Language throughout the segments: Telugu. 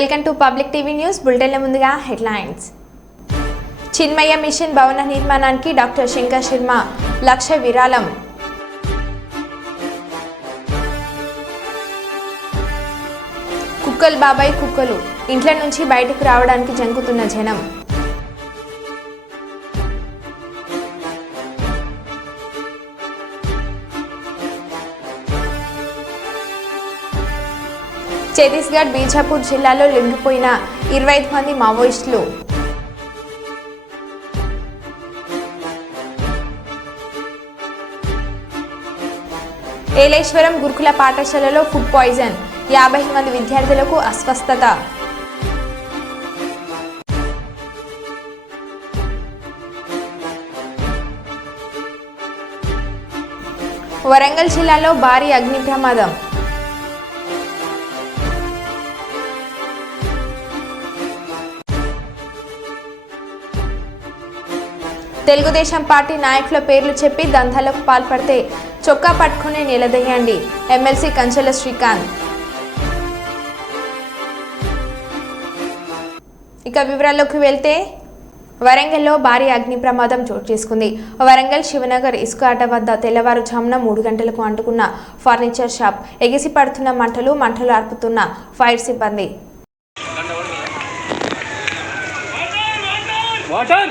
Welcome to public TV news బులెటిన్ల ముందుగా హెడ్లైన్స్. చిన్మయ మిషన్ భవన నిర్మాణానికి డాక్టర్ శంకర్ శర్మ లక్ష విరాళం. కుక్కల్ బాబాయ్ కుక్కలు ఇంట్ల నుంచి బయటకు రావడానికి జంకుతున్న జనం. ఛత్తీస్గఢ్ బీజాపూర్ జిల్లాలో లొంగిపోయిన 25 మంది మావోయిస్టులు. ఏలేశ్వరం గురుకుల పాఠశాలలో ఫుడ్ పాయిజన్, 50 మంది విద్యార్థులకు అస్వస్థత. వరంగల్ జిల్లాలో భారీ అగ్ని ప్రమాదం. తెలుగుదేశం పార్టీ నాయకుల పేర్లు చెప్పి దందాలకు పాల్పడితే చొక్కా పట్టుకుని నిలదీయండి, ఎమ్మెల్సీ కంచెల శ్రీకాంత్. ఇక వివరాల్లోకి వెళ్తే వరంగల్లో భారీ అగ్ని ప్రమాదం చోటు చేసుకుంది. వరంగల్ శివనగర్ ఇసుక అడ్డ వద్ద తెల్లవారుజామున 3 గంటలకు అంటుకున్న ఫర్నిచర్ షాప్ ఎగిసి పడుతున్న మంటలు ఆర్పుతున్న ఫైర్ సిబ్బంది. వాటర్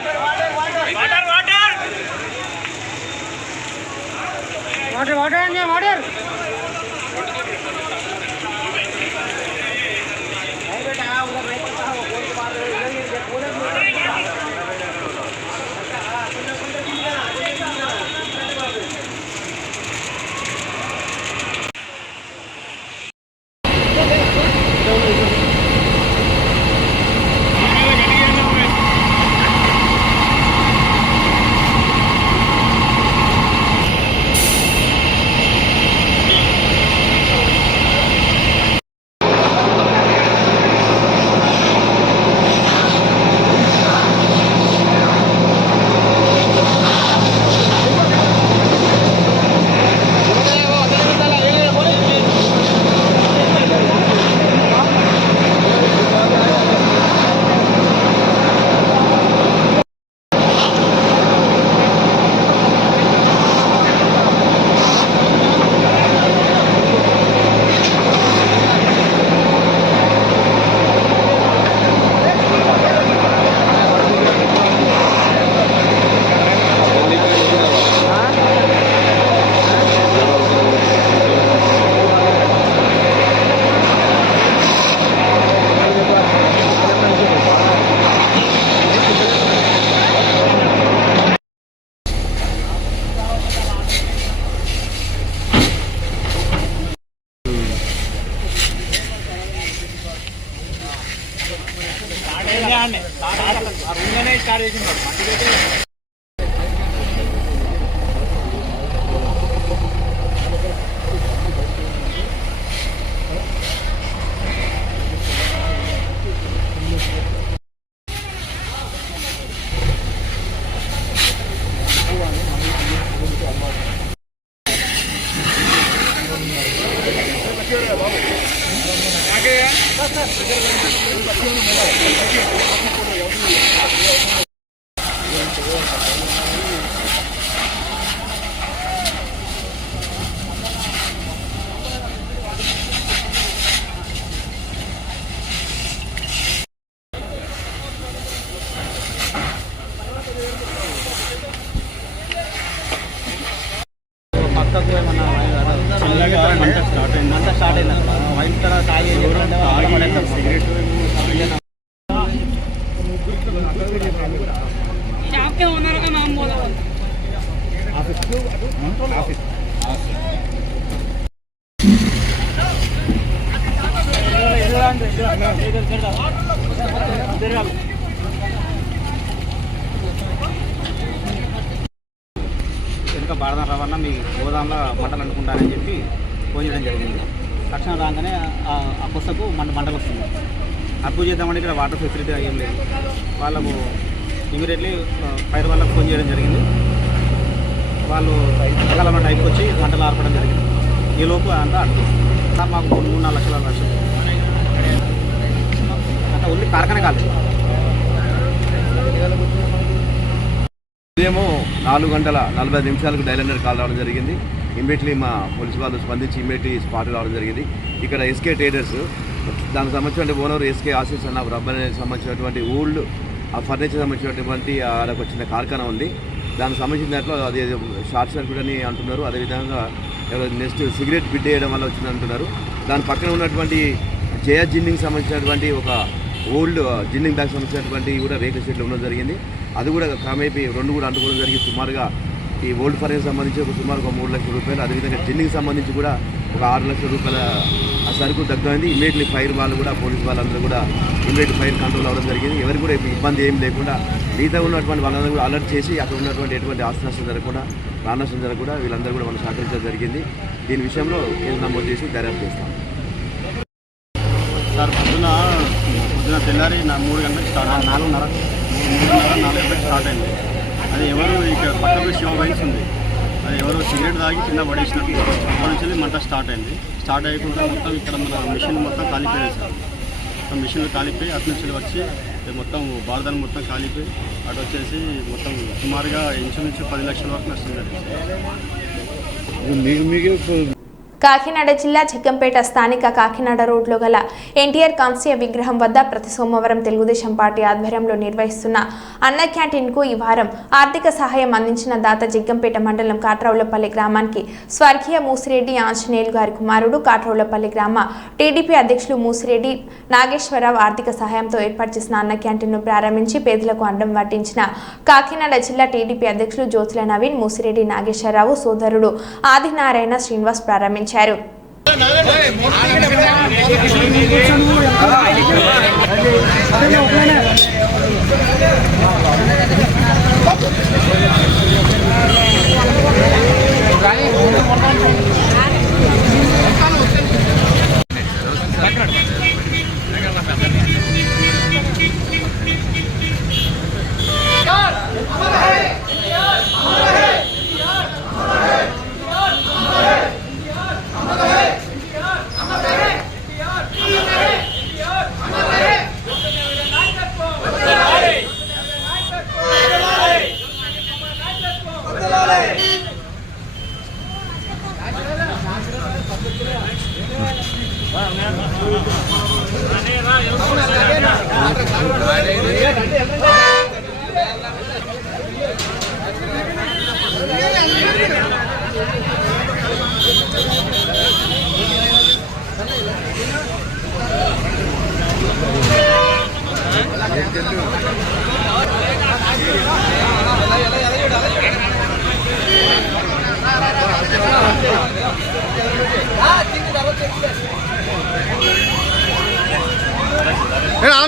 పక్కకు ఏమన్నా మంట స్టార్ట్ అయింది వైట్ కలర్ తాగి సిగరెట్ వెనుక భారత రవాణా మీ గోదాంలో మంటలు అనుకుంటారని చెప్పి ఫోన్ చేయడం జరిగింది. తక్షణం రాగానే ఆ పుస్తకు మంటలు వస్తుంది. అప్పు చేద్దామని ఇక్కడ వాటర్ ఫెసిలిటీ ఏం లేదు. వాళ్ళకు ఇమీడియట్లీ ఫైర్ వాళ్ళకు ఫోన్ చేయడం జరిగింది. వాళ్ళు సకాలంలో టైంకి వచ్చి మంటలు ఆర్పడం జరిగింది. ఈలోపు అంతా అడ్డు సార్ మాకు 3-4 లక్షలు ఓన్లీ కార్ఖానే కాలేదు. ఉదయం 4:45 డైలెండర్ కాల్ రావడం జరిగింది. ఇమ్మీడియట్లీ మా పోలీసు వాళ్ళు స్పందించి ఇమ్మీడియట్లీ స్పాట్ రావడం జరిగింది. ఇక్కడ ఎస్కే ట్రేడర్స్, దానికి సంబంధించిన ఓనర్ ఎస్కే ఆశీస్ అన్న రబ్బర్ సంబంధించినటువంటి ఓల్డ్ ఆ ఫర్నిచర్ సంబంధించినటువంటి ఆడకు వచ్చిన కార్ఖానా ఉంది. దానికి సంబంధించిన దాంట్లో అది షార్ట్ సర్క్యూట్ అని అంటున్నారు. అదేవిధంగా నెక్స్ట్ సిగరెట్ బిడ్ వేయడం వల్ల వచ్చింది అంటున్నారు. దాని పక్కన ఉన్నటువంటి జయ జిన్నింగ్ సంబంధించినటువంటి ఒక ఓల్డ్ జిన్నింగ్ బ్యాగ్ సంబంధించినటువంటి కూడా రేకుల షెడ్లు ఉండడం జరిగింది. అది కూడా క్రమేపీ 2 కూడా అంటుకోవడం జరిగింది. సుమారుగా ఈ ఓల్డ్ ఫర్నిచర్ సంబంధించి సుమారు 3 లక్షల రూపాయలు, అదేవిధంగా జిన్నింగ్ సంబంధించి కూడా ఒక 6 లక్షల రూపాయల ఆ సరుకు దగ్గరైంది. ఇమ్మీడియట్లీ ఫైర్ వాళ్ళు కూడా పోలీసు వాళ్ళందరూ కూడా ఇమ్మీడియట్ ఫైర్ కంట్రోల్ అవ్వడం జరిగింది. ఎవరికి కూడా ఇబ్బంది ఏం లేకుండా మిగతా ఉన్నటువంటి వాళ్ళందరూ కూడా అలర్ట్ చేసి అక్కడ ఉన్నటువంటి ఎటువంటి ఆస్తి నష్టం జరగకుండా ప్రాణ నష్టం జరగకుండా వీళ్ళందరూ కూడా మనం సహకరించడం జరిగింది. దీని విషయంలో కేసు నమోదు చేసి దర్యాప్తు చేస్తాం. సార్ పొద్దున తెల్లారి 3 గంటలకు స్టార్ట్ 4:30 స్టార్ట్ అయింది. అది ఎవరు ఇక్కడ పక్కకు శివ వైన్స్ ఉంది, అది ఎవరు సిగరెట్ తాగి కింద పడేసినట్టు అప్పటి నుంచి మంట స్టార్ట్ అయింది. స్టార్ట్ అయ్యకుండా మొత్తం ఇక్కడ మన మిషన్ మొత్తం కాలిపోయింది సార్. మొత్తం మిషన్లు కాలిపోయి అటు నుంచి వచ్చి మొత్తం బారదాలు మొత్తం కాలిపోయి అటు వచ్చేసి మొత్తం సుమారుగా ఇంచుమించు 10 లక్షల వరకు నష్టం జరిగింది. కాకినాడ జిల్లా జగ్గంపేట స్థానిక కాకినాడ రోడ్లో గల ఎన్టీఆర్ కాంస్య విగ్రహం వద్ద ప్రతి సోమవారం తెలుగుదేశం పార్టీ ఆధ్వర్యంలో నిర్వహిస్తున్న అన్న క్యాంటీన్కు ఈ వారం ఆర్థిక సహాయం అందించిన దాత జగ్గంపేట మండలం కాట్రౌలపల్లి గ్రామానికి స్వర్గీయ మూసిరెడ్డి ఆంజనేయులు గారి కుమారుడు కాట్రౌలపల్లి గ్రామ టీడీపీ అధ్యక్షులు మూసిరెడ్డి నాగేశ్వరరావు ఆర్థిక సహాయంతో ఏర్పాటు చేసిన అన్న క్యాంటీన్ను ప్రారంభించి పేదలకు అండం వడ్డించిన కాకినాడ జిల్లా టీడీపీ అధ్యక్షులు జ్యోతుల నవీన్ మూసిరెడ్డి నాగేశ్వరరావు సోదరుడు ఆదినారాయణ శ్రీనివాస్ ప్రారంభించారు.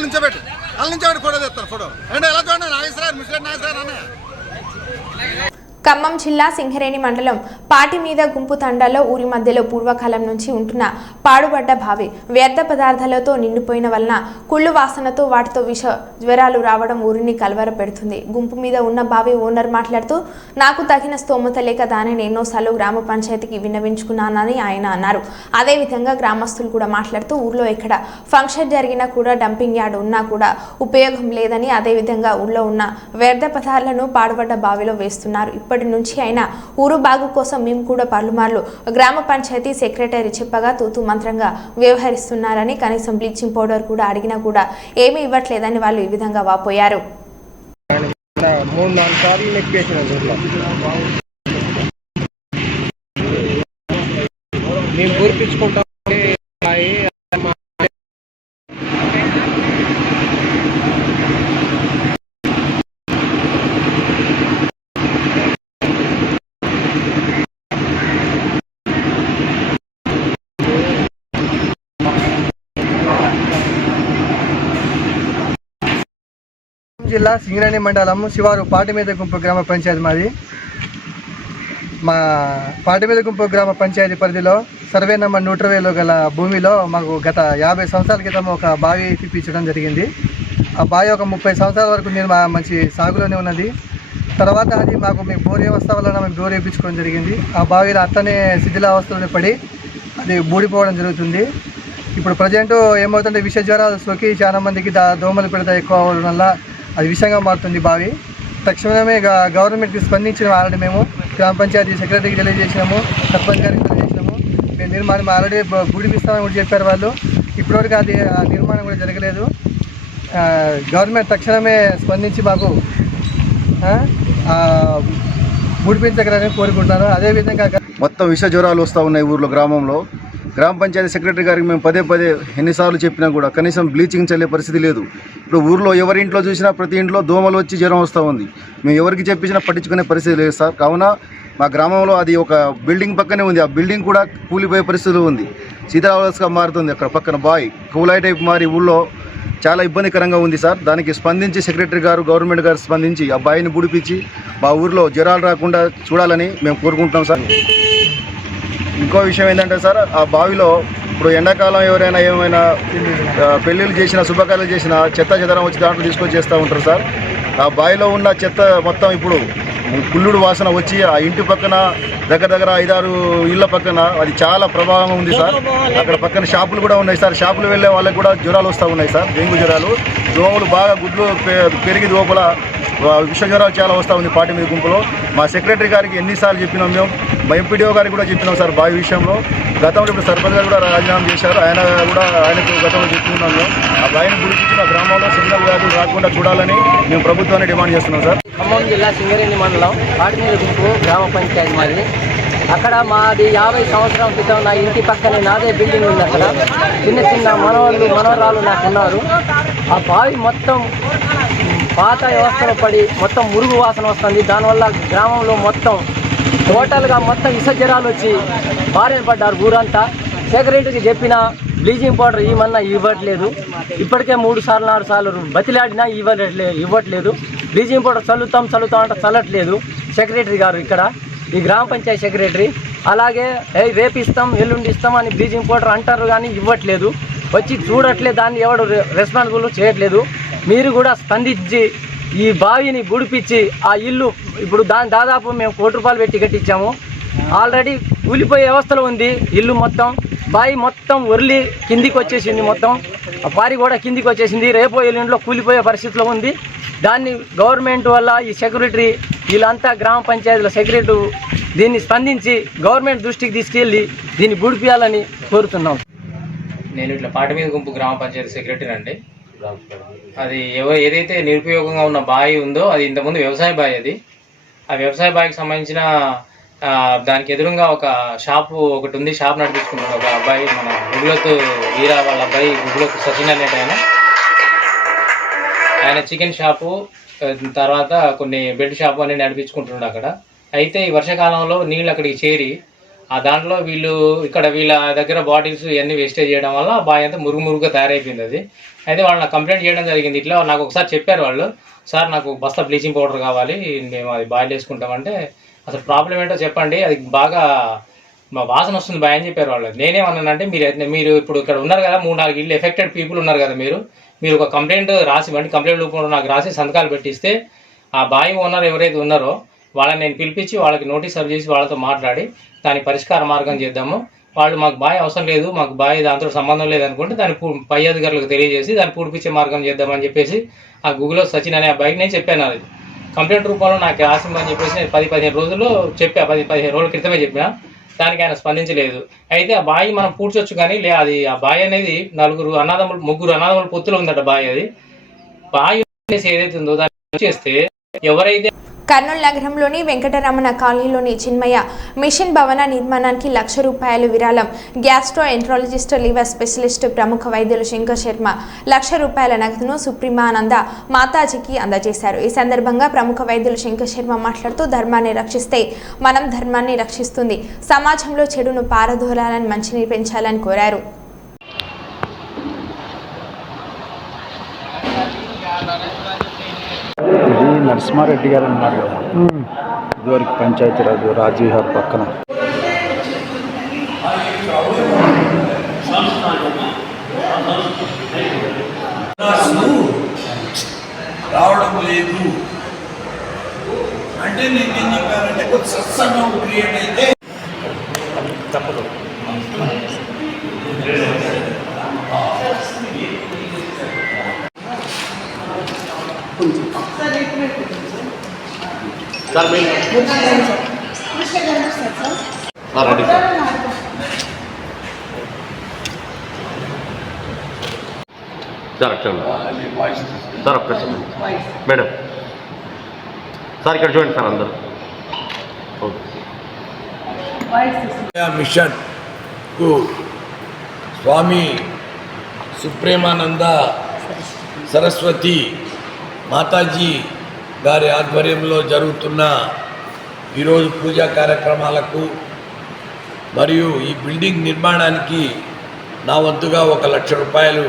నుంచోబెట్టి ఫోటో తెస్తాను. ఫోటో అంటే ఎలా చూడండి. నాగేశ్వర ముస్లిం నాగేశ్వర అన్న. ఖమ్మం జిల్లా సింగరేణి మండలం పాటి మీద గుంపు తండాలో ఊరి మధ్యలో పూర్వకాలం నుంచి ఉంటున్న పాడుబడ్డ బావి వ్యర్థ పదార్థాలతో నిండిపోయిన వలన కుళ్ళు వాసనతో వాటితో విష జ్వరాలు రావడం ఊరిని కలవర పెడుతుంది. గుంపు మీద ఉన్న బావి ఓనర్ మాట్లాడుతూ నాకు తగిన స్తోమత లేక దానిని ఎన్నోసార్లు గ్రామ పంచాయతీకి విన్నవించుకున్నానని ఆయన అన్నారు. అదేవిధంగా గ్రామస్తులు కూడా మాట్లాడుతూ ఊర్లో ఎక్కడ ఫంక్షన్ జరిగినా కూడా డంపింగ్ యార్డ్ ఉన్నా కూడా ఉపయోగం లేదని, అదేవిధంగా ఊళ్ళో ఉన్న వ్యర్థ పదార్థాలను పాడుబడ్డ బావిలో వేస్తున్నారు. ఇప్పటి నుంచి అయినా ఊరు బాగు కోసం మేము కూడా పలుమార్లు గ్రామ పంచాయతీ సెక్రటరీ చెప్పగా తూతు మంత్రంగా వ్యవహరిస్తున్నారని, కనీసం బ్లీచింగ్ పౌడర్ కూడా అడిగినా కూడా ఏమీ ఇవ్వట్లేదని వాళ్ళు ఈ విధంగా వాపోయారు. 3-4 సార్లు నెక్కేసిన మేము పూర్పించుకుంటాం. జిల్లా సింగరేణి మండలం శివారు పాటిమీద గుంపు గ్రామ పంచాయతీ మాది. మా పాటిమీద గుంపు గ్రామ పంచాయతీ పరిధిలో సర్వే నెంబర్ 120లో గల భూమిలో మాకు గత 50 సంవత్సరాల క్రితం ఒక బావి తీపించడం జరిగింది. ఆ బావి ఒక 30 సంవత్సరాల వరకు నేను మంచి సాగులోనే ఉన్నది. తర్వాత అది మాకు మీ బోర్ వ్యవస్థ వలన మేము బోర్ వేయించుకోవడం జరిగింది. ఆ బావిలో అట్లనే శిథిలావస్థలోనే పడి అది బూడిపోవడం జరుగుతుంది. ఇప్పుడు ప్రజెంట్ ఏమవుతుంటే విష జ్వరాలు సోకి చాలా మందికి దోమలు పెడతా ఎక్కువ అవ్వడం వల్ల అది విషంగా మారుతుంది బావి. తక్షణమే గవర్నమెంట్కి స్పందించిన ఆల్రెడీ మేము గ్రామ పంచాయతీ సెక్రటరీకి తెలియజేసినాము, సర్పంచ్ గారికి తెలియజేసినాము. మేము నిర్మాణం ఆల్రెడీ గుడిపిస్తామని కూడా చెప్పారు వాళ్ళు. ఇప్పటివరకు అది నిర్మాణం కూడా జరగలేదు. గవర్నమెంట్ తక్షణమే స్పందించి మాకు గుడిపించగలని కోరుకుంటున్నాను. అదేవిధంగా మొత్తం విష జ్వరాలు వస్తూ ఉన్నాయి ఊర్లో, గ్రామంలో. గ్రామ పంచాయతీ సెక్రటరీ గారికి మేము పదే ఎన్నిసార్లు చెప్పినా కూడా కనీసం బ్లీచింగ్ చల్లే పరిస్థితి లేదు. ఇప్పుడు ఊర్లో ఎవరి ఇంట్లో చూసినా ప్రతి ఇంట్లో దోమలు వచ్చి జ్వరం వస్తూ ఉంది. మేము ఎవరికి చెప్పించినా పట్టించుకునే పరిస్థితి లేదు సార్. కావున మా గ్రామంలో అది ఒక బిల్డింగ్ పక్కనే ఉంది, ఆ బిల్డింగ్ కూడా కూలిపోయే పరిస్థితిలో ఉంది. శీతలావస్థగా మారుతుంది. అక్కడ పక్కన బాయ్ కూలాయి టైప్ మారి ఊళ్ళో చాలా ఇబ్బందికరంగా ఉంది సార్. దానికి స్పందించి సెక్రటరీ గారు, గవర్నమెంట్ గారు స్పందించి ఆ బాయిని బుడిపించి మా ఊర్లో జ్వరాలు రాకుండా చూడాలని మేము కోరుకుంటున్నాం సార్. ఇంకో విషయం ఏంటంటే సార్, ఆ బావిలో ఇప్పుడు ఎండాకాలం ఎవరైనా ఏమైనా పెళ్ళిళ్ళు చేసినా, శుభకార్యాలు చేసినా చెత్త చెదరం వచ్చి దాంట్లో తీసుకొచ్చి చేస్తూ ఉంటారు సార్. ఆ బావిలో ఉన్న చెత్త మొత్తం ఇప్పుడు కుళ్ళుడు వాసన వచ్చి ఆ ఇంటి పక్కన దగ్గర 5-6 ఇళ్ళ పక్కన అది చాలా ప్రభావం ఉంది సార్. అక్కడ పక్కన షాపులు కూడా ఉన్నాయి సార్. షాపులు వెళ్ళే వాళ్ళకి కూడా జ్వరాలు వస్తూ ఉన్నాయి సార్, డెంగ్యూ జ్వరాలు. దోమలు బాగా గుడ్లు పెరిగి లోపల విష జ్వరాలు చాలా వస్తూ ఉంది పార్టీ మీద గుంపులో. మా సెక్రటరీ గారికి ఎన్నిసార్లు చెప్పినాం మేము, మా ఎంపీడీఓ గారికి కూడా చెప్పినాం సార్ బావి విషయంలో. గతంలో ఇప్పుడు సర్పంచ్ గారు కూడా రాజీనామా చేశారు, ఆయనకు గతంలో చెప్తున్నాం మేము. ఆ బావిని గురించి మా గ్రామంలో సిగ్నల్ వ్యాధులు రాకుండా చూడాలని మేము ప్రభుత్వాన్ని డిమాండ్ చేస్తున్నాం సార్. ఖమ్మం జిల్లా సింగరేణి మండలం పాటిమీద గుంపు గ్రామ పంచాయతీ మాది. అక్కడ మాది 50 సంవత్సరాల క్రితం నా ఇంటి పక్కనే నాదే బిల్డింగ్ ఉంది. అక్కడ చిన్న మనవరాలు నాకు ఉన్నారు. ఆ బావి మొత్తం పాత వ్యవస్థలో పడి మొత్తం మురుగు వాసన వస్తుంది. దానివల్ల గ్రామంలో మొత్తం టోటల్గా మొత్తం విష జ్వరాలు వచ్చి బారిన పడ్డారు ఊరంతా. సెక్రటరీకి చెప్పినా బ్లీచింగ్ పౌడర్ ఇవ్వట్లేదు. ఇప్పటికే 3 సార్లు 4 సార్లు బతిలాడినా ఇవ్వట్లేదు. బ్లీచింగ్ పౌడర్ చల్లుతాం అంటే చల్లట్లేదు సెక్రటరీ గారు ఇక్కడ, ఈ గ్రామ పంచాయతీ సెక్రటరీ. అలాగే రేపు ఇస్తాం, ఎల్లుండి ఇస్తాం అని బ్లీచింగ్ పౌడర్ అంటారు కానీ ఇవ్వట్లేదు. వచ్చి చూడట్లేదు, దాన్ని ఎవడు రెస్పాన్సిబుల్ చేయట్లేదు. మీరు కూడా స్పందించి ఈ బావిని గుడిపించి ఆ ఇల్లు ఇప్పుడు దాదాపు మేము ₹1 కోటి పెట్టి కట్టించాము. ఆల్రెడీ కూలిపోయే వ్యవస్థలో ఉంది ఇల్లు. మొత్తం బావి మొత్తం ఒర్లి కిందికి వచ్చేసింది, మొత్తం ఆ పారి కూడా కిందికి వచ్చేసింది. రేపో ఎల్లుండిలో కూలిపోయే పరిస్థితిలో ఉంది. దాన్ని గవర్నమెంట్ వల్ల ఈ సెక్రటరీ వీళ్ళంతా గ్రామ పంచాయతీల సెక్రటరీ దీన్ని స్పందించి గవర్నమెంట్ దృష్టికి తీసుకెళ్ళి దీన్ని గుడిపియాలని కోరుతున్నాం. నేను ఇట్లా పాటిమీద గుంపు గ్రామ పంచాయతీ సెక్రటరీ అండి. అది ఏదైతే నిరుపయోగంగా ఉన్న బావి ఉందో అది ఇంతకుముందు వ్యవసాయ బావి. అది ఆ వ్యవసాయ బావికి సంబంధించిన దానికి ఎదురుగా ఒక షాపు ఒకటి ఉంది. షాప్ నడిపించుకుంటున్నాడు ఒక అబ్బాయి, మన గుగులతు వీరా వాళ్ళ అబ్బాయి గుగులతు సచిన్ అనేట ఆయన చికెన్ షాపు, తర్వాత కొన్ని బెడ్ షాపు అన్ని నడిపించుకుంటున్నాడు అక్కడ. అయితే ఈ వర్షాకాలంలో నీళ్ళు అక్కడికి చేరి ఆ దాంట్లో వీళ్ళ దగ్గర బాటిల్స్ ఇవన్నీ వేస్టేజ్ చేయడం వల్ల బావి అంతా మురుగుగా తయారైపోయింది అది. అయితే వాళ్ళు నాకు కంప్లైంట్ చేయడం జరిగింది. ఇట్లా నాకు ఒకసారి చెప్పారు వాళ్ళు, సార్ నాకు బస్తా బ్లీచింగ్ పౌడర్ కావాలి, మేము అది బాయిల్ వేసుకుంటామంటే అసలు ప్రాబ్లం ఏంటో చెప్పండి, అది బాగా మా వాసన వస్తుంది బాయ్ అని చెప్పారు వాళ్ళు. నేనేమన్నానంటే మీరు ఇప్పుడు ఇక్కడ ఉన్నారు కదా, 3-4 ఇళ్ళు ఎఫెక్టెడ్ పీపుల్ ఉన్నారు కదా, మీరు ఒక కంప్లైంట్ రాసివ్వండి. కంప్లైంట్ రూపంలో నాకు రాసి సంతకాలు పెట్టిస్తే ఆ బావి ఓనర్ ఎవరైతే ఉన్నారో వాళ్ళని నేను పిలిపించి వాళ్ళకి నోటీస్ సర్వ్ చేసి వాళ్ళతో మాట్లాడి దాని పరిష్కార మార్గం చేద్దాము. వాళ్ళు మాకు బావి అవసరం లేదు, మాకు బావి దాంతో సంబంధం లేదనుకుంటే దాని పై అధికారులకు తెలియజేసి దాన్ని పూడిపించే మార్గం చేద్దామని చెప్పేసి ఆ గూగుల్లో సచిన్ అనే అబ్బాయికి నేను చెప్పాను. అది కంప్లైంట్ రూపంలో నాకు రాసిందని చెప్పేసి నేను 10-15 రోజుల్లో చెప్పా, 10-15 రోజుల క్రితమే చెప్పినా. దానికి ఆయన స్పందించలేదు. అయితే ఆ బావి మనం పూడ్చొచ్చు కానీ అది ఆ బావి అనేది 3 అన్నదమ్ముల పొత్తులో ఉందట బావి. అది బావి ఏదైతే ఉందో దాన్ని చేస్తే ఎవరైతే కర్నూలు నగరంలోని వెంకటరమణ కాలనీలోని చిన్మయ మిషన్ భవన నిర్మాణానికి ₹1,00,000 విరాళం. గ్యాస్ట్రో ఎంట్రాలజిస్ట్, లివర్ స్పెషలిస్ట్ ప్రముఖ వైద్యులు శంకర్ శర్మ ₹1,00,000 నగదును సుప్రీమానంద మాతాజీకి అందజేశారు. ఈ సందర్భంగా ప్రముఖ వైద్యులు శంకర్ శర్మ మాట్లాడుతూ, ధర్మాన్ని రక్షిస్తే మనం ధర్మాన్ని రక్షిస్తుంది, సమాజంలో చెడును పారదోలాలని, మంచిని పెంచాలని కోరారు. ఇది నరసింహారెడ్డి గారు అన్నారు కదా, ఇదివరకు పంచాయతీరాజ్ రాజీవిహార్ పక్కన. రావడం లేదు అంటే నేను ఏం చెప్పానంటే కొంచెం సత్సంగం క్రియేట్ అయితే తప్పదు. సార్ మీరు రెడీ సార్ చూడండి సార్ ఒక్క మేడం సార్ ఇక్కడ చూడండి సార్ అందరూ మిషన్కు స్వామి సుప్రేమానంద సరస్వతి మాతాజీ గారి ఆధ్వర్యంలో జరుగుతున్న ఈరోజు పూజా కార్యక్రమాలకు మరియు ఈ బిల్డింగ్ నిర్మాణానికి నా వంతుగా 1 లక్ష రూపాయలు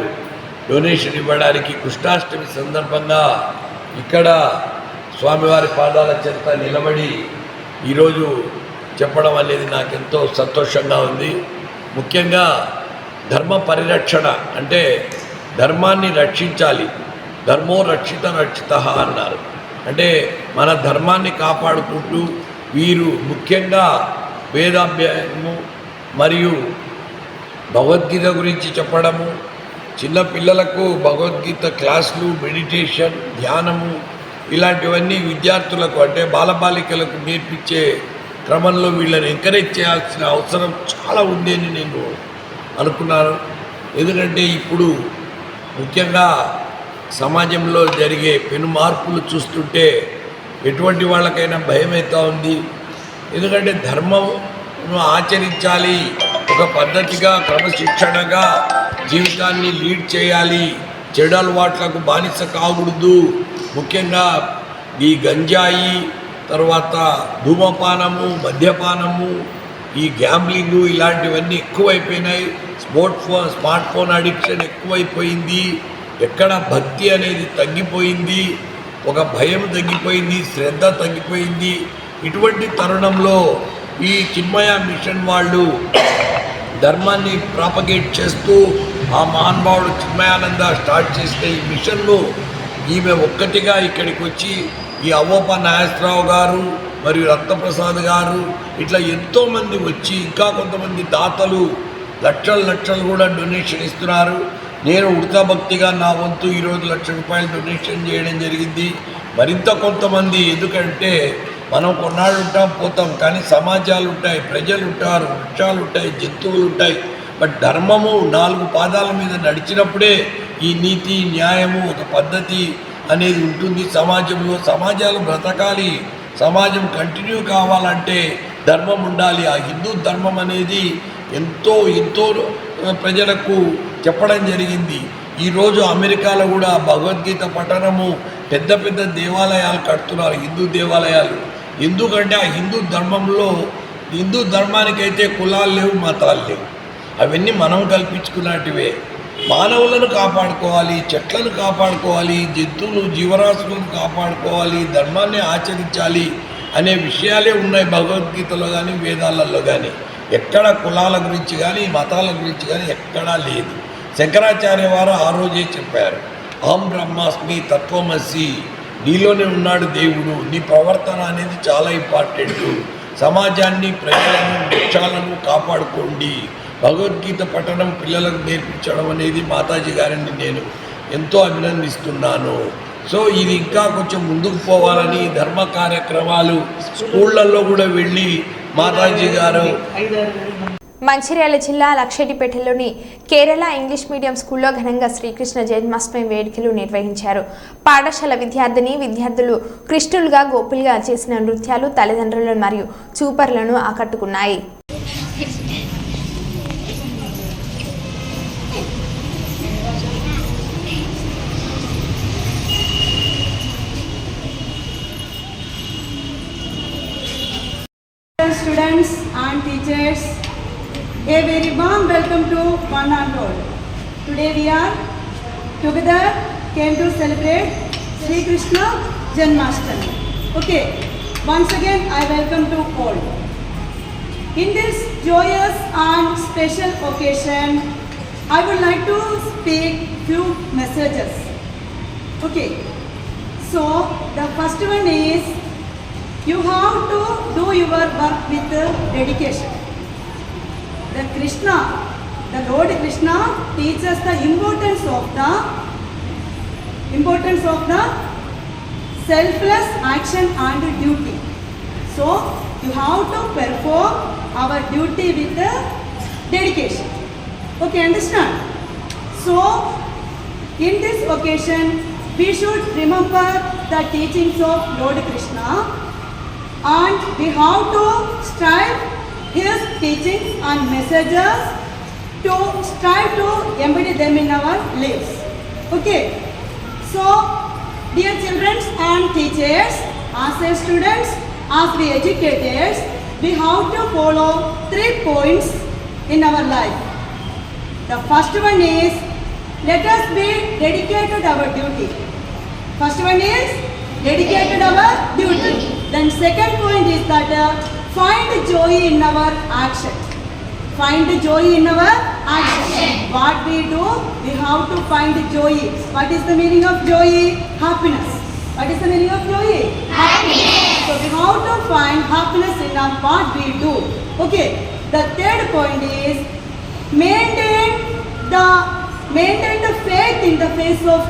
డొనేషన్ ఇవ్వడానికి కృష్ణాష్టమి సందర్భంగా ఇక్కడ స్వామివారి పాదాల చెంత నిలబడి ఈరోజు చెప్పడం అనేది నాకెంతో సంతోషంగా ఉంది. ముఖ్యంగా ధర్మ పరిరక్షణ అంటే ధర్మాన్ని రక్షించాలి. ధర్మో రక్షిత రక్షిత అన్నారు. అంటే మన ధర్మాన్ని కాపాడుకుంటూ వీరు ముఖ్యంగా వేదాభ్యాసము మరియు భగవద్గీత గురించి చెప్పడము, చిన్నపిల్లలకు భగవద్గీత క్లాసులు, మెడిటేషన్, ధ్యానము ఇలాంటివన్నీ విద్యార్థులకు అంటే బాలబాలికలకు నేర్పించే క్రమంలో వీళ్ళని ఎంకరేజ్ చేయాల్సిన అవసరం చాలా ఉంది అని నేను అనుకున్నాను. ఎందుకంటే ఇప్పుడు ముఖ్యంగా సమాజంలో జరిగే పెను మార్పులు చూస్తుంటే ఎటువంటి వాళ్ళకైనా భయమవుతూ ఉంది. ఎందుకంటే ధర్మమును ఆచరించాలి, ఒక పద్ధతిగా క్రమశిక్షణగా జీవితాన్ని లీడ్ చేయాలి, చెడు అలవాట్లకు బానిస కాకూడదు. ముఖ్యంగా ఈ గంజాయి, తర్వాత ధూమపానము, మద్యపానము, ఈ గ్యాంబ్లింగు ఇలాంటివన్నీ ఎక్కువైపోయినాయి. స్మార్ట్ ఫోన్ అడిక్షన్ ఎక్కువైపోయింది. ఎక్కడ భక్తి అనేది తగ్గిపోయింది, ఒక భయం తగ్గిపోయింది, శ్రద్ధ తగ్గిపోయింది. ఇటువంటి తరుణంలో ఈ చిన్మయ మిషన్ వాళ్ళు ధర్మాన్ని ప్రాపగేట్ చేస్తూ ఆ మహానుభావుడు చిన్మయానంద స్టార్ట్ చేసిన ఈ మిషన్ను ఈమె ఒక్కటిగా ఇక్కడికి వచ్చి ఈ అవ్వప్ప నాగేశ్వరరావు గారు మరియు రత్నప్రసాద్ గారు ఇట్లా ఎంతోమంది వచ్చి ఇంకా కొంతమంది దాతలు లక్షలు కూడా డొనేషన్ ఇస్తున్నారు. నేను ఉడతా భక్తిగా నా వంతు ఈరోజు 1 లక్ష రూపాయలు డొనేషన్ చేయడం జరిగింది. మరింత కొంతమంది, ఎందుకంటే మనం కొన్నాళ్ళు ఉంటాం పోతాం, కానీ సమాజాలు ఉంటాయి, ప్రజలు ఉంటారు, వృక్షాలు ఉంటాయి, జంతువులు ఉంటాయి. బట్ ధర్మము 4 పాదాల మీద నడిచినప్పుడే ఈ నీతి న్యాయము ఒక పద్ధతి అనేది ఉంటుంది సమాజంలో. సమాజాలు బ్రతకాలి, సమాజం కంటిన్యూ కావాలంటే ధర్మం ఉండాలి. ఆ హిందూ ధర్మం అనేది ఎంతో ప్రజలకు చెప్పడం జరిగింది. ఈరోజు అమెరికాలో కూడా భగవద్గీత పఠనము, పెద్ద పెద్ద దేవాలయాలు కడుతున్నారు, హిందూ దేవాలయాలు. ఎందుకంటే ఆ హిందూ ధర్మానికైతే కులాలు లేవు, మతాలు లేవు, అవన్నీ మనం కల్పించుకున్నటివే. మానవులను కాపాడుకోవాలి, చెట్లను కాపాడుకోవాలి, జంతువులు జీవరాశులను కాపాడుకోవాలి, ధర్మాన్ని ఆచరించాలి అనే విషయాలే ఉన్నాయి భగవద్గీతలో కానీ వేదాలలో కానీ. ఎక్కడ కులాల గురించి కానీ మతాల గురించి కానీ ఎక్కడా లేదు. శంకరాచార్య వారు ఆ రోజే చెప్పారు, అహం బ్రహ్మాస్మి తత్వమసి, నీలోనే ఉన్నాడు దేవుడు. నీ ప్రవర్తన అనేది చాలా ఇంపార్టెంట్. సమాజాన్ని, ప్రజలను, వృక్షాలను కాపాడుకోండి. భగవద్గీత పఠనం పిల్లలకు నేర్పించడం అనేది మాతాజీ గారిని నేను ఎంతో అభినందిస్తున్నాను. సో ఇది ఇంకా కొంచెం ముందుకు పోవాలని ధర్మ కార్యక్రమాలు స్కూళ్ళల్లో కూడా వెళ్ళి మాతాజీ గారు. మంచిర్యాల జిల్లా లక్షెట్టిపేటలోని కేరళ ఇంగ్లీష్ మీడియం స్కూల్లో ఘనంగా శ్రీకృష్ణ జన్మాష్టమి వేడుకలు నిర్వహించారు. పాఠశాల విద్యార్థులు కృష్ణులుగా, గోపులుగా చేసిన నృత్యాలు తల్లిదండ్రులను మరియు చూపర్లను ఆకట్టుకున్నాయి. Students and teachers, a very warm welcome to one and all. Today we are together came to celebrate Sri Krishna Janmashtami. Okay, once again I welcome to all. In this joyous and special occasion, I would like to speak few messages. Okay, so the first one is, you have to do your work with dedication. The Lord Krishna teaches the importance of the selfless action and duty. So you have to perform our duty with dedication. Okay, understand? So in this occasion, we should remember the teachings of Lord Krishna, and we have to strive his teachings and messages to strive to embody them in our lives. Okay, so dear children and teachers, as a students, as we educators, we have to follow 3 points in our life. The first one is, let us be dedicated our duty. First one is dedicated our duty. Then second point is that find joy in our action. Find joy in our action. What we do, we have to find joy. What is the meaning of joy? Happiness. What is the meaning of joy? Happiness. So we have to find happiness in what we do. Okay. The third point is maintain the faith in the face of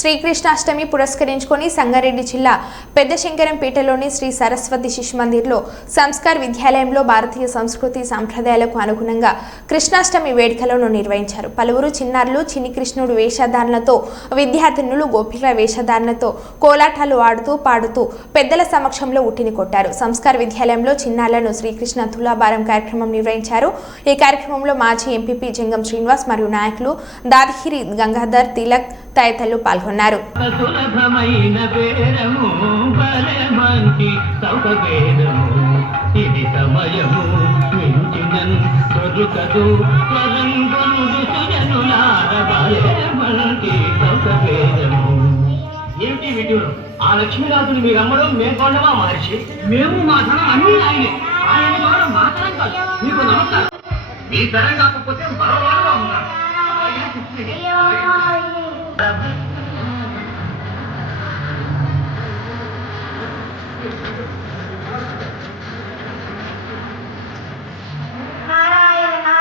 Sri Krishnashtami పురస్కరించుకొని సంగారెడ్డి జిల్లా పెద్దశంకరంపేటలోని శ్రీ సరస్వతి శిశు మందిర్లో సంస్కార్ విద్యాలయంలో భారతీయ సంస్కృతి సంప్రదాయాలకు అనుగుణంగా కృష్ణాష్టమి వేడుకలను నిర్వహించారు. పలువురు చిన్నారులు చిన్ని కృష్ణుడు వేషధారణలతో, విద్యార్థినులు గోపికల వేషధారణలతో కోలాటాలు ఆడుతూ పాడుతూ పెద్దల సమక్షంలో ఉట్టిని కొట్టారు. సంస్కార్ విద్యాలయంలో చిన్నారులను శ్రీకృష్ణ తులాభారం కార్యక్రమం నిర్వహించారు. ఈ కార్యక్రమంలో మాజీ ఎంపీపీ జంగం శ్రీనివాస్ మరియు నాయకులు దాదిగిరి గంగాధర్, తిలక్ తదితరులు పాల్గొన్నారు. ఏమిటి వీటిలో ఆ లక్ష్మీనాథుని మీరు అమ్మడం మేము కొండమా మహర్షి? మేము మా ధనం అన్ని ఆయనే. ఆయన ద్వారా మా తరం కాదు. మీకు నమస్కారం. మీ తరం కాకపోతే మరో వాళ్ళగా ఉన్నారు. Narayana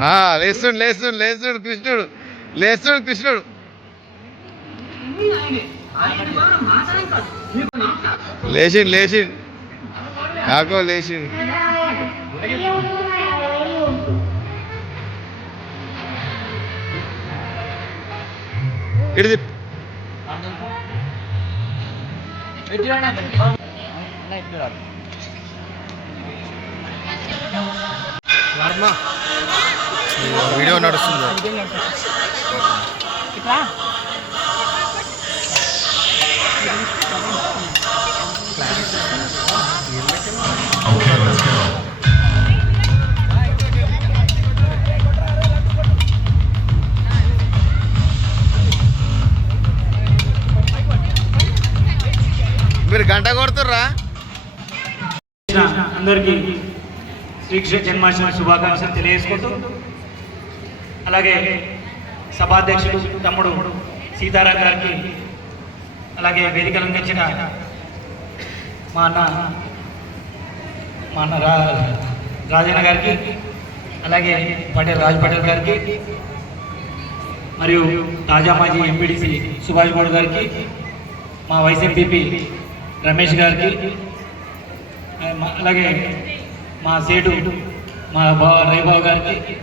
లేస్తుడు లేస్తుడు లేస్తుడు కృష్ణుడు లేస్తుడు కృష్ణుడు లేచిండు లేచిండు యాకో లేచిండు ఇడిది వీడియో నడుస్తుంది మీరు గంట కొడుతుర్రా అందరికీ శ్రీకృష్ణ జన్మాష్టమి శుభాకాంక్షలు తెలియజేసుకుంటూ అలాగే సభాధ్యక్షుడు తమ్ముడు సీతారాం గారికి అలాగే వేదికలు అందించిన మా అన్న రాజన్న గారికి అలాగే రాజ్ పటేల్ గారికి మరియు తాజా మాజీ ఎంపీడీసీ సుభాష్ గౌడ్ గారికి మా వైస్ ఎంపీపీ రమేష్ గారికి అలాగే మా సేటు మా రైబాబు గారికి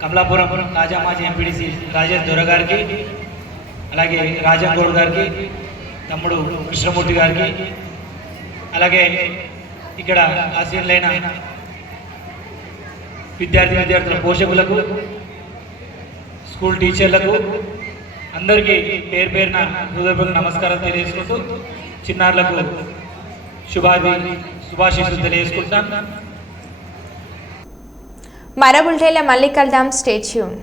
కమలాపురం తాజా మాజీ ఎంపీడీసీ రాజేష్ దొర గారికి అలాగే రాజంగౌడ్ గారికి తమ్ముడు కృష్ణమూర్తి గారికి అలాగే ఇక్కడ ఆశీర్లైన విద్యార్థుల పోషకులకు స్కూల్ టీచర్లకు అందరికీ పేరు పేరున హృదయపూర్వక నమస్కారం తెలియజేసుకుంటూ చిన్నారులకు శుభాశీస్సులు తెలియజేసుకుంటున్నాను. మరో బులెటిన్లో మళ్ళీ కలుద్దాం. Stay tune.